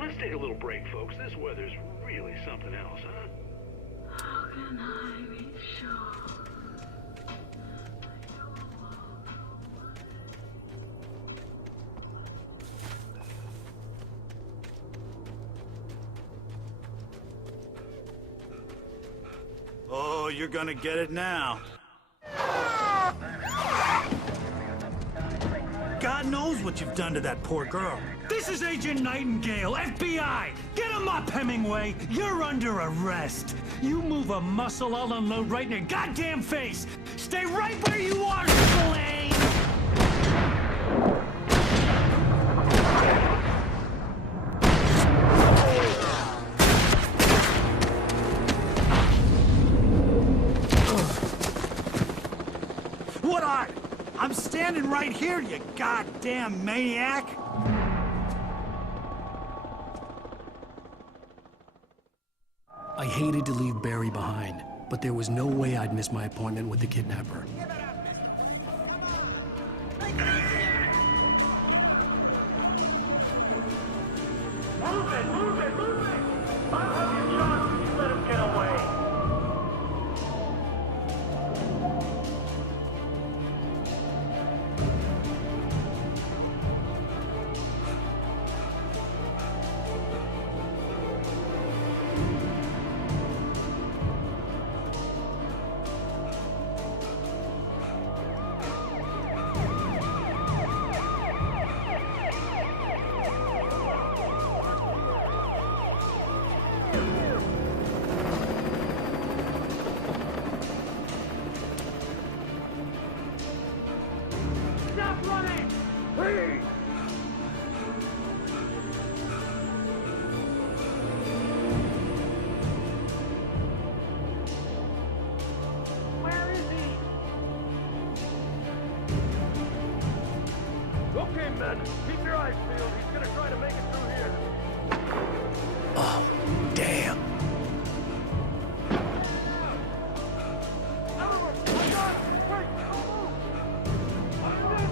Let's take a little break, folks. This weather's really something else, huh? How can I be sure? Oh, you're gonna get it now. God knows what you've done to that poor girl. This is Agent Nightingale, FBI! Get him up, Hemingway! You're under arrest! You move a muscle, I'll unload right in your goddamn face! Stay right where you are, Spillane! What are? I'm standing right here, you goddamn maniac! I hated to leave Barry behind, but there was no way I'd miss my appointment with the kidnapper. Move it! Move it! Move it! I'll have you shot if you let him get away. Stop running! Please! Where is he? Okay, men. Keep your eyes peeled. He's gonna try to make it through here. Oh, damn. Oliver! I got him! Wait! Don't move! I'm in!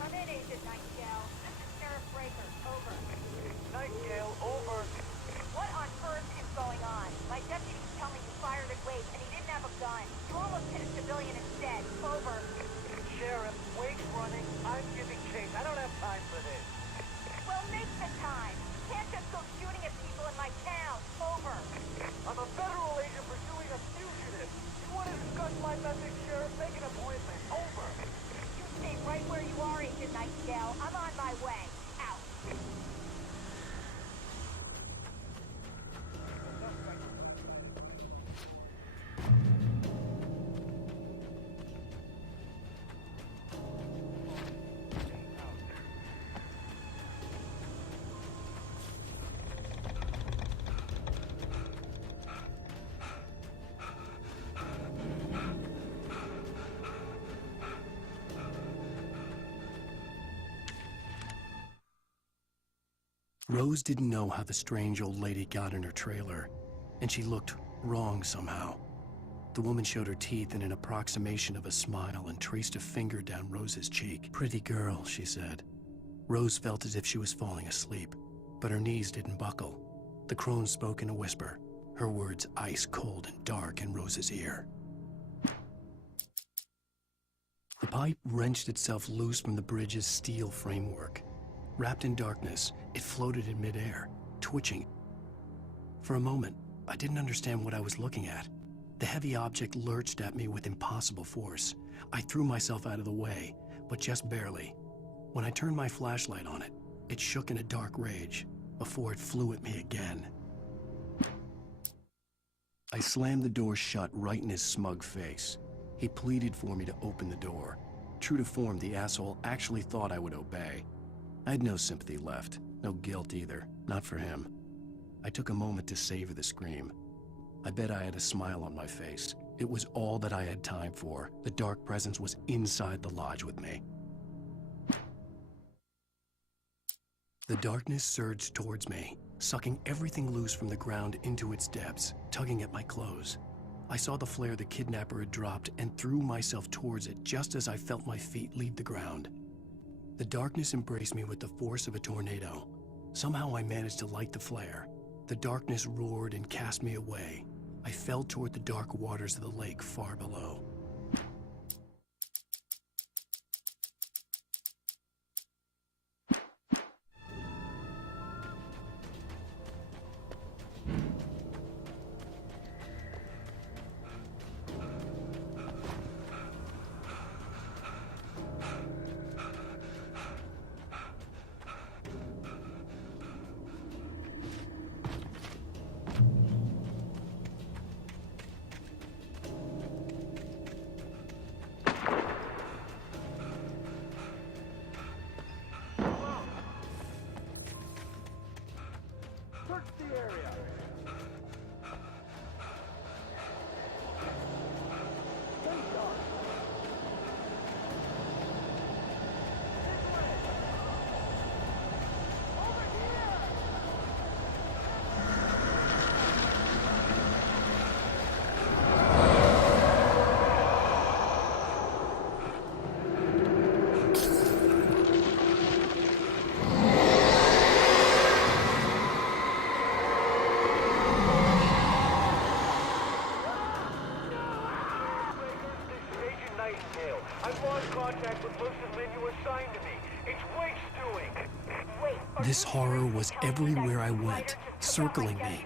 Come in, Agent Nightingale. This is Sheriff Breaker. Over. Nightingale, over. What on earth is going on? My deputies tell me you fired at Wake and he didn't have a gun. You almost hit a civilian instead. Over. Sheriff, Wake's running. I'm giving chase. I don't have time for this. Well, make the time. You can't just go shooting at people in my town. Over. I'm a federal agent pursuing a fugitive. You want to discuss my methods, Sheriff? Make an appointment. Over. You stay right where you are, Agent Nightingale. I'm on my way. Out. Rose didn't know how the strange old lady got in her trailer, and she looked wrong somehow. The woman showed her teeth in an approximation of a smile and traced a finger down Rose's cheek. "Pretty girl," she said. Rose felt as if she was falling asleep, but her knees didn't buckle. The crone spoke in a whisper, her words ice cold and dark in Rose's ear. pipe wrenched itself loose from the bridge's steel framework. Wrapped in darkness, it floated in midair, twitching. For a moment, I didn't understand what I was looking at. The heavy object lurched at me with impossible force. I threw myself out of the way, but just barely. When I turned my flashlight on it, it shook in a dark rage before it flew at me again. I slammed the door shut right in his smug face. He pleaded for me to open the door. True to form, the asshole actually thought I would obey. I had no sympathy left, no guilt either, not for him. I took a moment to savor the scream. I bet I had a smile on my face. It was all that I had time for. The dark presence was inside the lodge with me. The darkness surged towards me, sucking everything loose from the ground into its depths, tugging at my clothes. I saw the flare the kidnapper had dropped and threw myself towards it just as I felt my feet leave the ground. The darkness embraced me with the force of a tornado. Somehow I managed to light the flare. The darkness roared and cast me away. I fell toward the dark waters of the lake far below. Search the area. Stay sharp. Over here! I've lost contact with Lucian Lin you assigned to me. It's Wake's doing. Wait, This horror was everywhere I went, circling me.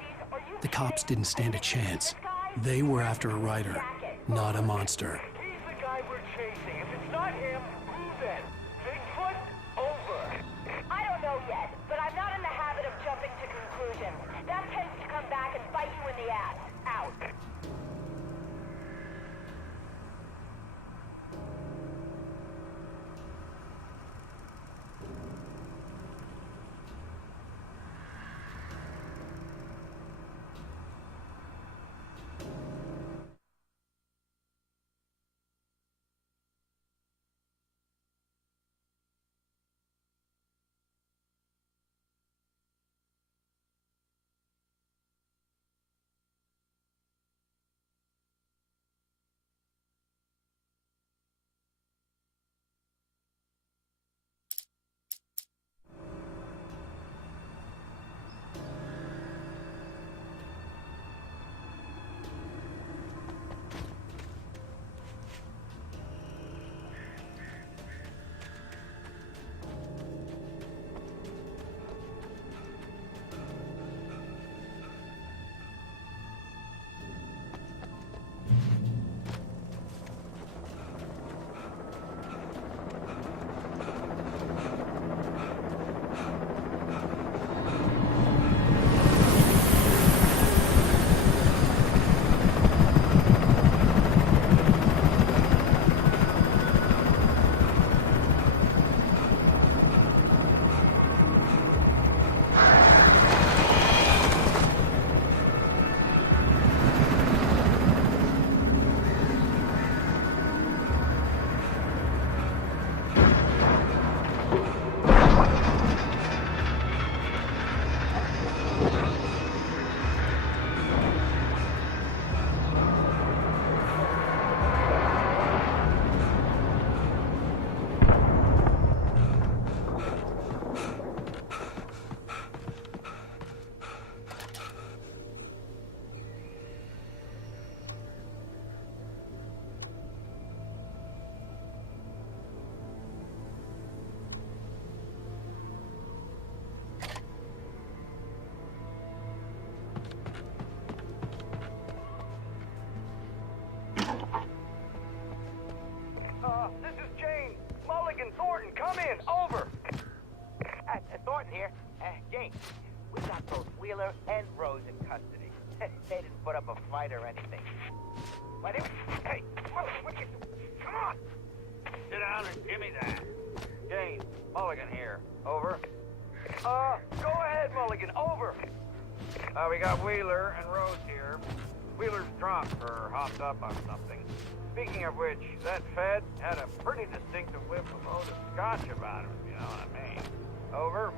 The cops didn't stand a chance. They were after a writer, not a monster. he's the guy we're chasing. If it's not him, who then? Bigfoot? Over. I don't know yet, but I'm not in the habit of jumping to conclusions. That tends to come back and bite you in the ass. Out. Wheeler and Rose in custody. They didn't put up a fight or anything. Why didn't... Hey, come on! Sit down and give me that. Jane, Mulligan here. Over. Go ahead, Mulligan. Over. We got Wheeler and Rose here. Wheeler's drunk or hopped up on something. Speaking of which, that Fed had a pretty distinctive whiff of odor scotch about him, you know what I mean. Over.